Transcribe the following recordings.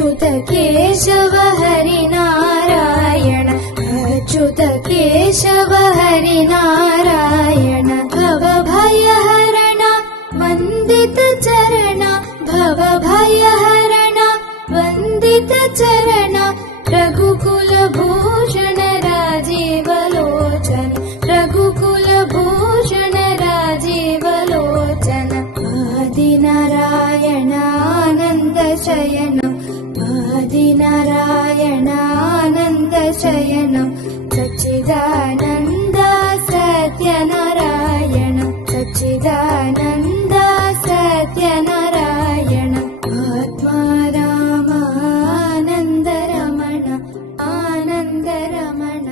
अच्युत केशव हरिनारायण अच्युत केशव हरिनारायण भवभयहरण वन्दित चरण भवभयहरण वन्दित चरण रघुकुलभूषण राजीवलोचन रघुकुलभूषण राजीवलोचन आदिनारायणानन्दशयनं आदिनारायणानन्दशयनं सच्चिदानन्द सत्यनारायणं सच्चिदानन्द सत्यनारायणम् आत्मा रामानन्दरमण आनन्दरमण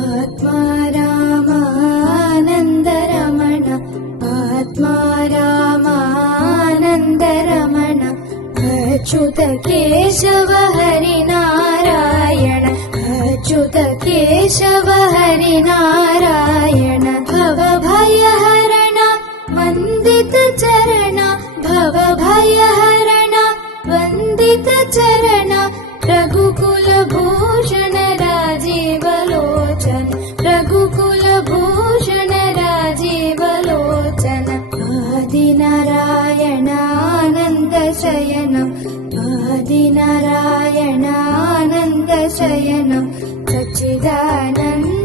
आत्मा रामानन्दरमण आत्मा रामानन्दरमण अच्युत केशव हरिनारायण अच्युत केशव हरिनारायण भवभयहरण वन्दित चरण भवभयहरण वन्दित चरण रघुकुलभूषण राजीवलोचन रघुकुलभूषण राजीवलोचन आदिनारायणानन्दशयनं आदिनारायणानन्दशयनं सच्चिदानन्द